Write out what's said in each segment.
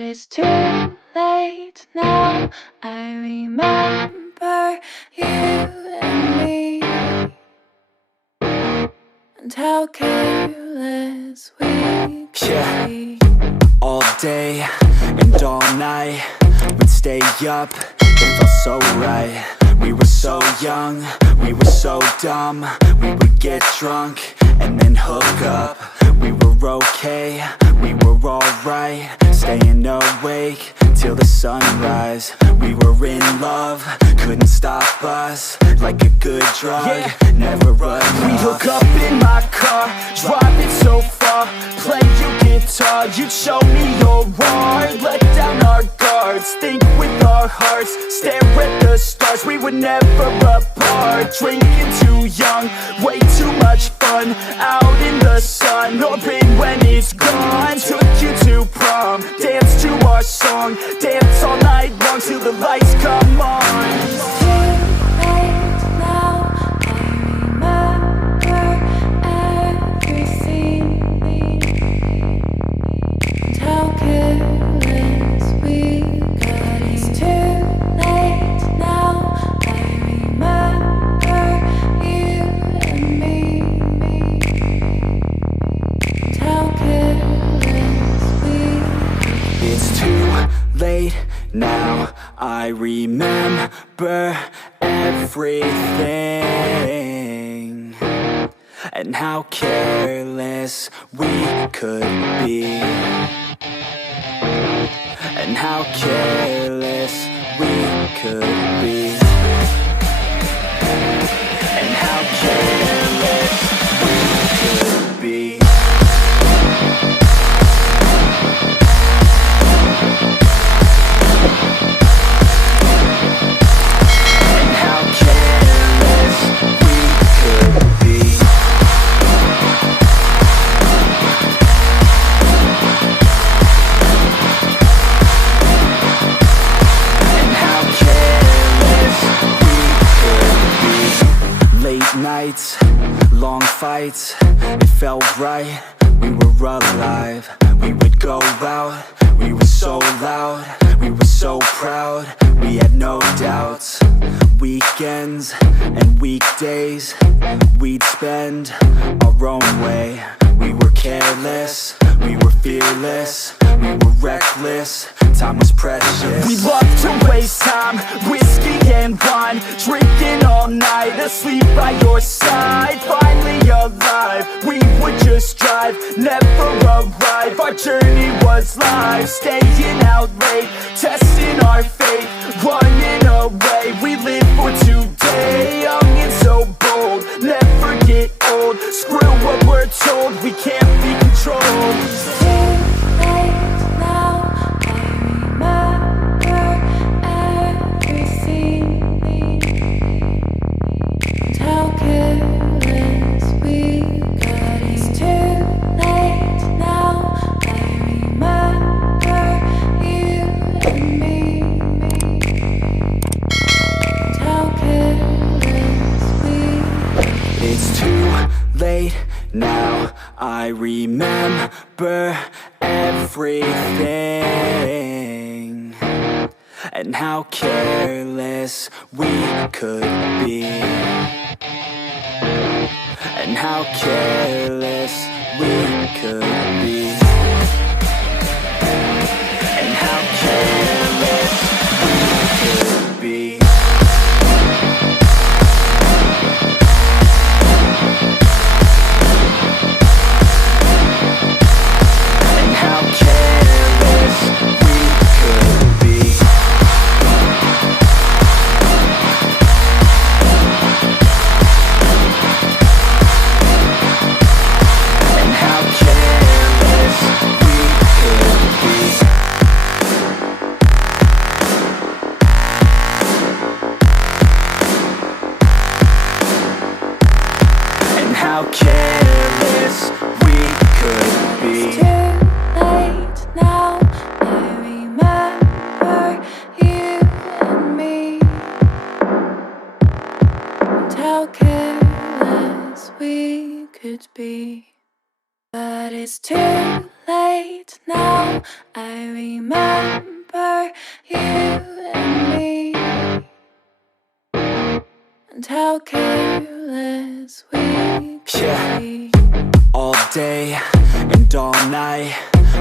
But it's too late now. I remember you and me, and how careless we could be. All day and all night, we'd stay up, it felt so right. We were so young, we were so dumb. We would get drunk and then hook up. We were okay, we were alright, staying awake till the sunrise. We were in love, couldn't stop us, like a good drug, never enough. We'd hook up in my car, drive it so far, play your guitar, you'd show me your art, let down our guards, think with our hearts, stare at the stars. We were never apart, drinking too young, way too much fun, out in the sun, hoping when it's gone. Took you to prom, dance to our song, dance all night long till the lights come on. Now I remember everything, and how careless we could be, and how careless we could be, and how careless we could be. Nights, long fights, it felt right, we were alive. We would go out, we were so loud, we were so proud, we had no doubts. Weekends and weekdays, we'd spend our own way. We were careless, we were fearless, we were reckless, time was precious. We loved to waste time, whiskey and wine, drinking all night, asleep by your side. Finally alive, we would just drive, never arrive. Our journey was live, staying out late, testing our fate, running away. We live for today, young and so bold, never get old. Screw what we're told, we can't be controlled. Now I remember everything, and how careless we could be, and how careless we could be, and how careless we could be. How careless we could be. It's too late now, I remember you and me, and how careless we could be. But it's too late now. I remember you and me, and how careless we could be. All day and all night,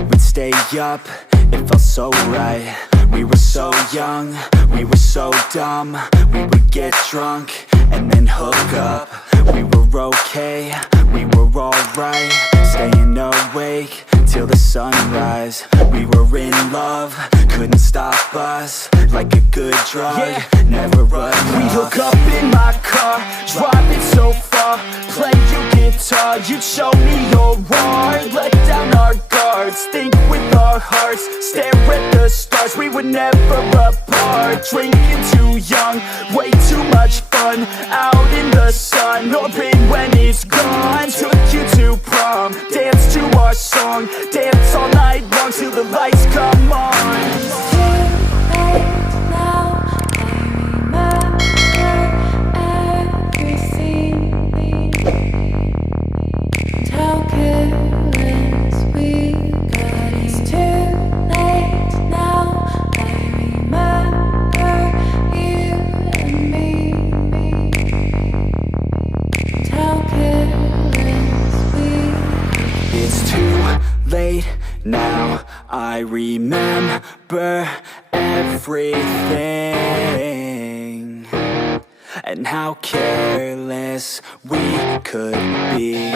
we'd stay up, it felt so right. We were so young, we were so dumb. We would get drunk and then hook up. We were okay, we were alright, staying awake till the sunrise. We were in love, couldn't stop us, like a good drug, never enough. We'd hook up in my car, driving so far, play your guitar, you'd show me your art, let down our guards, think with our hearts, stare at the stars. We were never apart, drinking too young, way too much fun, out in the sun, orbit when it's gone. Took you to prom, dance to our song, dance all night long till the lights come on. Late now, I remember everything, and how careless we could be.